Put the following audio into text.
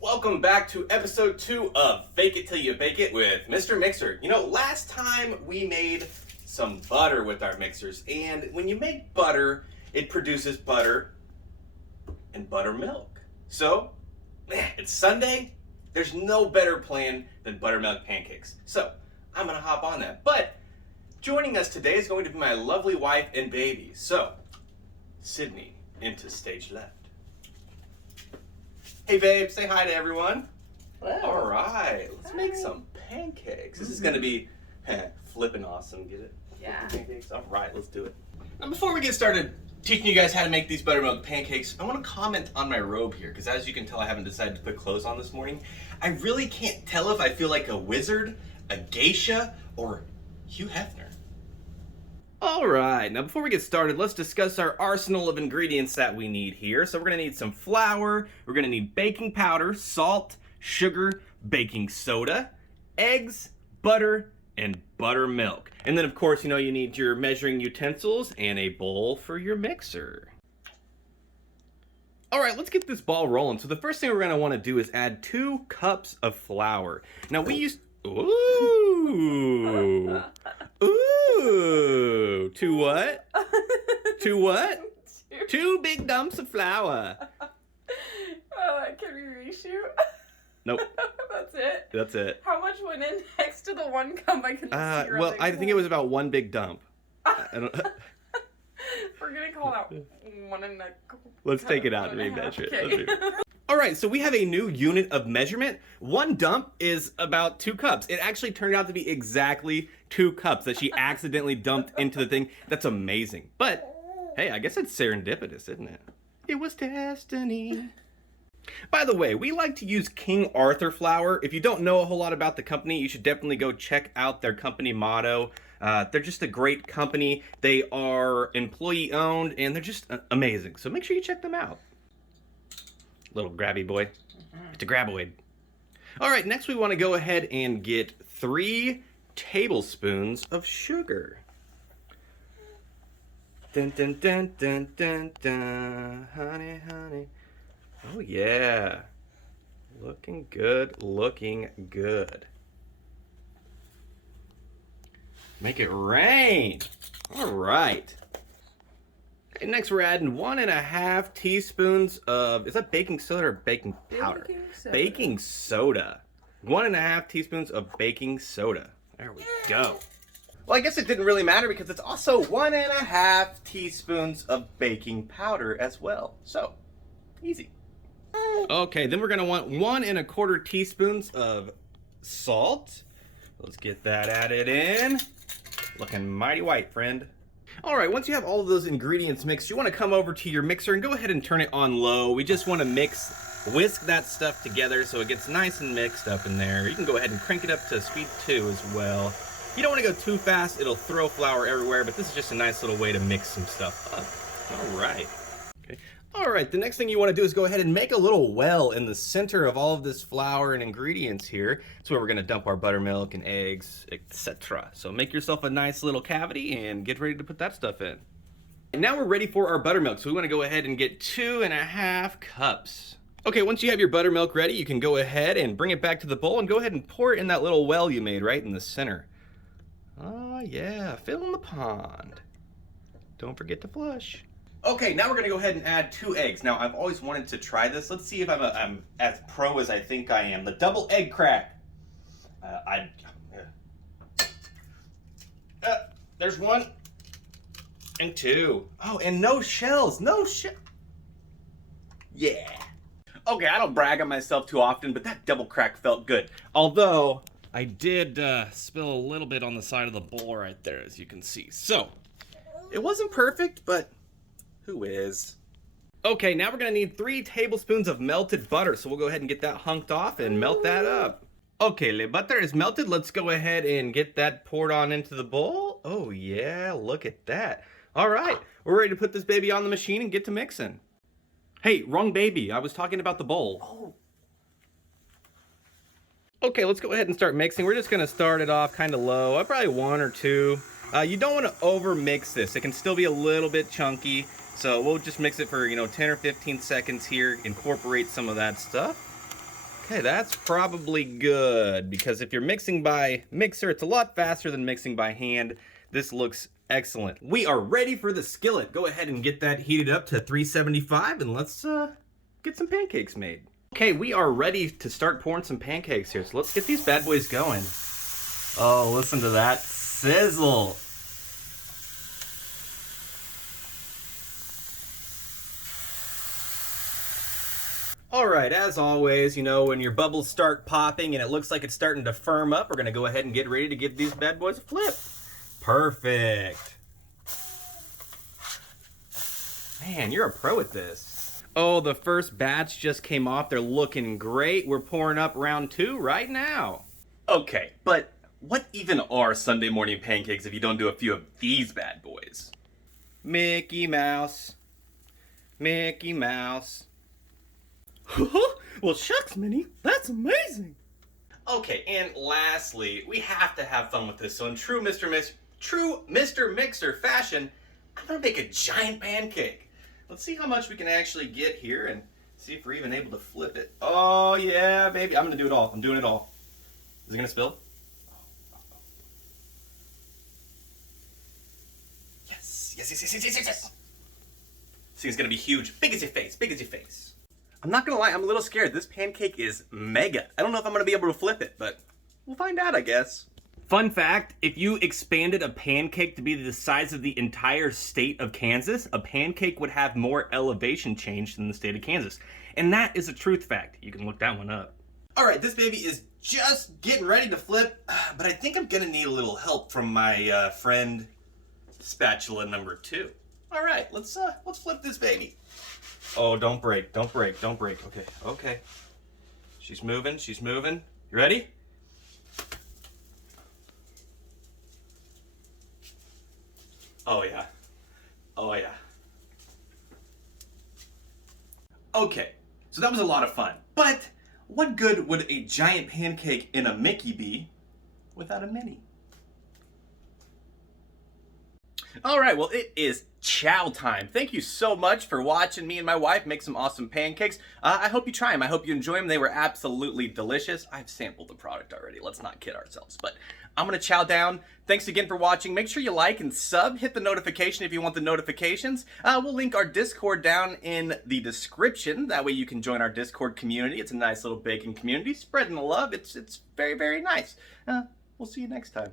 Welcome back to episode 2 of Fake It Till You Bake It with Mr. Mixer. You know, last time we made some butter with our mixers, and when you make butter, it produces butter and buttermilk. So, it's Sunday, there's no better plan than buttermilk pancakes. So, I'm gonna hop on that. But, joining us today is going to be my lovely wife and baby. So, Sydney, into stage left. Hey babe, say hi to everyone. Hello. All right, let's make some pancakes. This is gonna be flipping awesome, get it? Yeah. Pancakes, all right, let's do it. Now before we get started teaching you guys how to make these buttermilk pancakes, I wanna comment on my robe here, because as you can tell, I haven't decided to put clothes on this morning. I really can't tell if I feel like a wizard, a geisha, or Hugh Hefner. All right, now before we get started, let's discuss our arsenal of ingredients that we need here. So we're gonna need some flour, we're gonna need baking powder, salt, sugar, baking soda, eggs, butter, and buttermilk. And then of course, you know, you need your measuring utensils and a bowl for your mixer. All right, let's get this ball rolling. So the first thing we're gonna wanna do is add 2 cups of flour. Now we use, ooh. Ooh, 2 what? 2 what? 2 big dumps of flour. Can we reshoot? Nope. That's it? That's it. How much went in next to the 1 cup? I couldn't see. Well, I think it was about 1 big dump. We're gonna call that 1 and a... Let's take it out and remeasure it. Okay. All right, so we have a new unit of measurement. 1 dump is about 2 cups. It actually turned out to be exactly 2 cups that she accidentally dumped into the thing. That's amazing. But, hey, I guess it's serendipitous, isn't it? It was destiny. By the way, we like to use King Arthur flour. If you don't know a whole lot about the company, you should definitely go check out their company motto. They're just a great company. They are employee owned and they're just amazing. So make sure you check them out. Little grabby boy. It's a graboid. All right, next we want to go ahead and get 3 tablespoons of sugar. Dun dun dun dun dun dun. Honey, honey. Oh yeah. Looking good, looking good. Make it rain. All right. Okay, next we're adding 1.5 teaspoons of, is that baking soda or baking powder? Baking soda. 1.5 teaspoons of baking soda. There we go. Well, I guess it didn't really matter because it's also 1.5 teaspoons of baking powder as well. So, easy. Okay, then we're gonna want 1.25 teaspoons of salt. Let's get that added in. Looking mighty white, friend. All right, once you have all of those ingredients mixed, you want to come over to your mixer and go ahead and turn it on low. We just want to whisk that stuff together so it gets nice and mixed up in there. You can go ahead and crank it up to speed 2 as well. You don't want to go too fast, it'll throw flour everywhere, but this is just a nice little way to mix some stuff up. All right. Okay. All right, the next thing you want to do is go ahead and make a little well in the center of all of this flour and ingredients here. That's where we're going to dump our buttermilk and eggs, etc. So make yourself a nice little cavity and get ready to put that stuff in. And now we're ready for our buttermilk, so we want to go ahead and get 2.5 cups. Okay, once you have your buttermilk ready, you can go ahead and bring it back to the bowl and go ahead and pour it in that little well you made right in the center. Oh yeah, fill in the pond. Don't forget to flush. Okay, now we're gonna go ahead and add 2 eggs. Now, I've always wanted to try this. Let's see if I'm as pro as I think I am. The double egg crack. There's 1 and 2. Oh, and no shells, no shell. Yeah. Okay, I don't brag on myself too often, but that double crack felt good. Although, I did spill a little bit on the side of the bowl right there, as you can see. So, it wasn't perfect, but who is? Okay, now we're gonna need 3 tablespoons of melted butter, so we'll go ahead and get that hunked off and melt that up. Okay, the butter is melted. Let's go ahead and get that poured on into the bowl. Oh yeah, look at that. All right, we're ready to put this baby on the machine and get to mixing. Hey, wrong baby. I was talking about the bowl. Oh. Okay, let's go ahead and start mixing. We're just gonna start it off kind of low, probably 1 or 2. You don't want to over mix this. It can still be a little bit chunky. So we'll just mix it for, 10 or 15 seconds here, incorporate some of that stuff. Okay, that's probably good, because if you're mixing by mixer, it's a lot faster than mixing by hand. This looks excellent. We are ready for the skillet. Go ahead and get that heated up to 375, and let's get some pancakes made. Okay, we are ready to start pouring some pancakes here, so let's get these bad boys going. Oh, listen to that sizzle. Alright, as always, you know, when your bubbles start popping and it looks like it's starting to firm up, we're going to go ahead and get ready to give these bad boys a flip. Perfect. Man, you're a pro at this. Oh, the first batch just came off. They're looking great. We're pouring up round 2 right now. Okay, but what even are Sunday morning pancakes if you don't do a few of these bad boys? Mickey Mouse. Mickey Mouse. Well, shucks, Minnie, that's amazing. Okay, and lastly, we have to have fun with this. So in true Mr. Mixer fashion, I'm gonna make a giant pancake. Let's see how much we can actually get here and see if we're even able to flip it. Oh yeah, baby, I'm gonna do it all. I'm doing it all. Is it gonna spill? Yes, yes, yes, yes, yes, yes, yes. This thing's gonna be huge. Big as your face, big as your face. I'm not gonna lie, I'm a little scared. This pancake is mega. I don't know if I'm gonna be able to flip it, but we'll find out, I guess. Fun fact, if you expanded a pancake to be the size of the entire state of Kansas, a pancake would have more elevation change than the state of Kansas. And that is a truth fact. You can look that one up. All right, this baby is just getting ready to flip, but I think I'm gonna need a little help from my friend spatula number 2. All right, let's flip this baby. Oh, don't break, don't break, don't break. Okay, okay. She's moving, she's moving. You ready? Oh yeah, oh yeah. Okay, so that was a lot of fun, but what good would a giant pancake in a Mickey be without a Minnie? All right, well, it is chow time. Thank you so much for watching me and my wife make some awesome pancakes. I hope you try them. I hope you enjoy them. They were absolutely delicious. I've sampled the product already. Let's not kid ourselves, but I'm going to chow down. Thanks again for watching. Make sure you like and sub. Hit the notification if you want the notifications. We'll link our Discord down in the description. That way you can join our Discord community. It's a nice little baking community. Spreading the love. It's very, very nice. We'll see you next time.